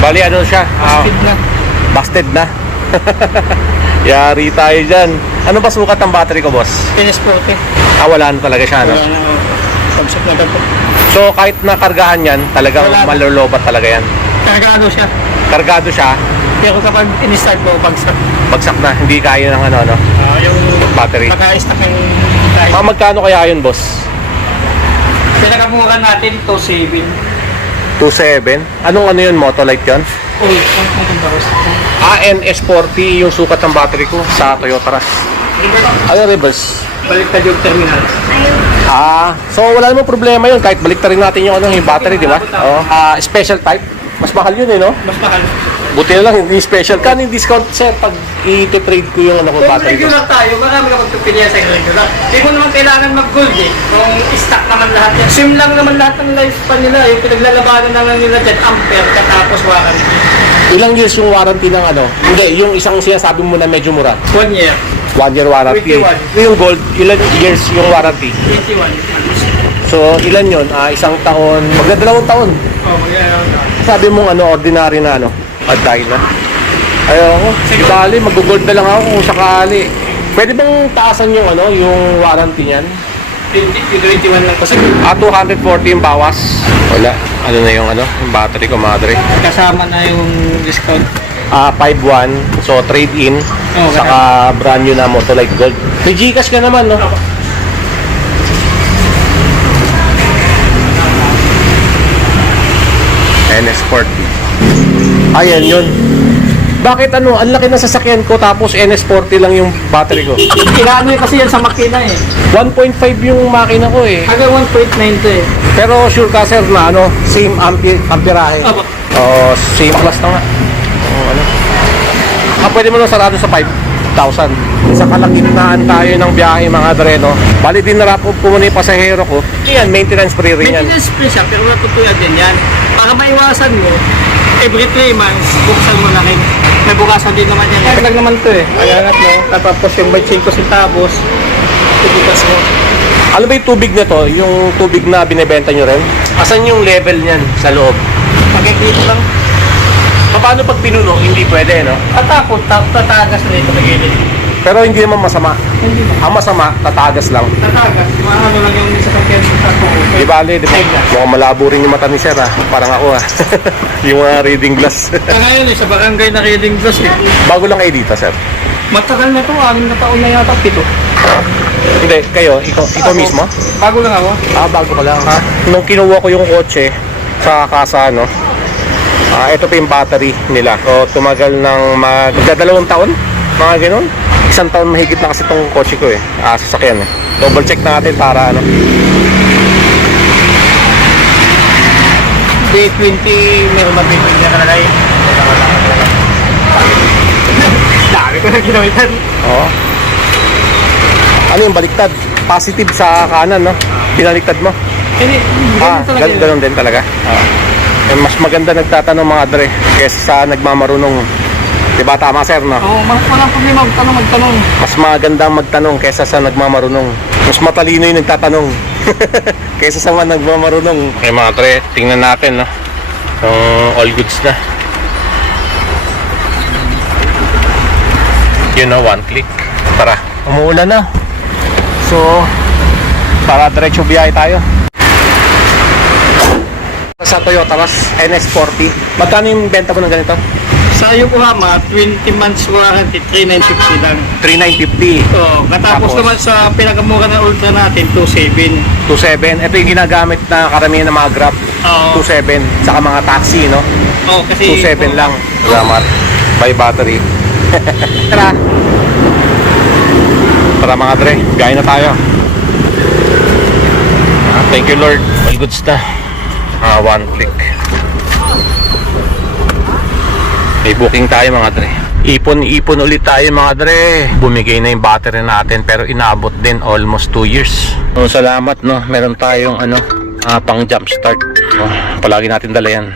Bali ano siya? ah, Speed na. busted na. Yari tayo dyan. Ano ba sukat ng battery ko, boss? NS40. Ah, wala na talaga siya, no? Wala na. oh. Pagsak na daw po. So, kahit nakargahan yan, Wala na. malolobat talaga yan. Kargado siya. Kargado siya, Pero kapag in-start mo, bagsak. bagsak na, hindi kaya ng ano, no? Ah, yung Battery. naka-stack yung tayo. Mga magkano kaya yun, boss? Pinakamura natin to 7. 2.7? Anong ano yun, Motolite yun? Kung bawas? ANS40 yung sukat ng battery ko sa Toyota Rush. Ano reverse? Baliktad yung terminal. Ah, so wala namang problema yun kahit baliktarin natin yung ano yung battery, di ba? Oh, ah, special type. Mas mahal yun eh, no? Mas mahal. Buti na lang hindi special. Kano yung discount sir pag i-trade ko yung ano ko Kung battery regular tayo, marami ka magpipilian sa regular. Hindi mo naman kailangan mag-gold eh. Kung stock naman lahat yan. Sim lang naman lahat ng lifespan nila. Yung pinaglalabanan na lang nila dyan, ampere, katapos warranty. Ilang years yung warranty ng ano? Hindi, yung isang sinasabi mo na medyo mura. One year. One year warranty. 21. Yung gold, ilan years yung warranty? 21. So, ilan yun? Ah, isang taon, magdadalawang taon. Oh, magkano na. Sabi mong ano, ordinary na ano, aday na. Ayoko, Sige. bali, mag-gold na lang ako kung sakali. Pwede bang taasan yung ano, yung warranty niyan? 20, 21 lang kasi. Ah, 240 yung bawas. Wala. Ano na yung ano, yung battery ko, madre. Kasama na yung discount. Ah, 5.1. So, trade-in. Oo, saka brand new na Motolite Gold. May Gcash ka naman, no? NS40. Ayan yun. Bakit ano, ang laki ng sasakyan ko tapos NS40 lang yung battery ko. Inaano yun kasi yan sa makina eh. 1.5 yung makina ko eh. Hanggang 1.9 to eh. Pero sure ka sir na ano, same ampi amperahe. Opo. Oo, same plus na nga. Oo, ano. Ah, pwede mo lang sarado sa 5,000. Sa kalagitnaan tayo ng biyahe mga dreno. Bali din narap ko muna yung pasahero ko. Yan, maintenance free rin yan. Maintenance free siya, pero natutuyan din yan. Maiwasan mo, every 3 months, buksan mo na rin. May bukasan din naman yan. Kaya naman to eh. Ayangat mo, tapos yung 25 centavos, tubukas mo. Ano ba yung tubig na to? Yung tubig na binebenta nyo rin? Asan yung level niyan sa loob? Pagkikita lang. Paano pag pinuno? Hindi pwede, no? At tapos, tap, tatagas na dito nagilid. Pero hindi naman masama. Hindi. Ang masama, tatagas lang. Tatagas, maano lang yung sa sakyan sa Di bale, di ba? Mukhang malabo rin yung mata ni Sir, ah. Parang ako, ah. yung mga reading glass. Kaya ngayon eh, sa barangay na reading glass eh. Bago lang kayo dito, Sir. Matagal na to, anim na taon na yata, pito. Hindi, kayo, ikaw, ikaw Ako, mismo? Bago lang ako. Ah, bago ka lang. Ha? Nung kinuha ko yung kotse sa kasa, no? Ah, ito pa yung battery nila. So, tumagal ng magdadalawang taon, mga ganun. Isang taon mahigit na kasi itong kotse ko eh. Ah, sasakyan eh. Double check natin para ano. Day 20, meron ba 20 na kanalay? Dami ko na ginawitan. Oo. Ano yung baliktad? Positive sa kanan, no? Binaliktad mo. Hindi, Ah, ganun talaga gan yun. ganun din talaga. Ah. Eh, mas maganda nagtatanong mga dre kaysa sa nagmamarunong. Di ba tama, sir, no? Oo, oh, walang problema magtanong, magtanong. Mas magandang magtanong kaysa sa nagmamarunong. Mas matalino yung nagtatanong kaysa sa mga nagmamarunong. Okay mga tre, tingnan natin no. Yung all goods na. Yun know, one click. Tara, umuulan na. So, para diretso biyahe tayo. Sa Toyota Rush NS40. Magkano yung benta mo ng ganito? Sa Yokohama, 20 months warranty, 3,950 lang. 3950. Oo, katapos Tapos? naman sa pinakamura na ultra natin, 2,700. 27. Ito yung ginagamit na karamihan ng mga Grab. Oo. 27. Saka mga taxi, no? Oo, kasi... 27 lang. Salamat. By battery. Tara. Tara mga dre. Gaya na tayo. Thank you Lord. All goods na. Ah, one click. May booking tayo mga dre. Ipon-ipon ulit tayo mga dre. Bumigay na yung battery natin pero inabot din almost 2 years. So, salamat no. Meron tayong ano, ah, pang jump start. Oh, palagi natin dala yan.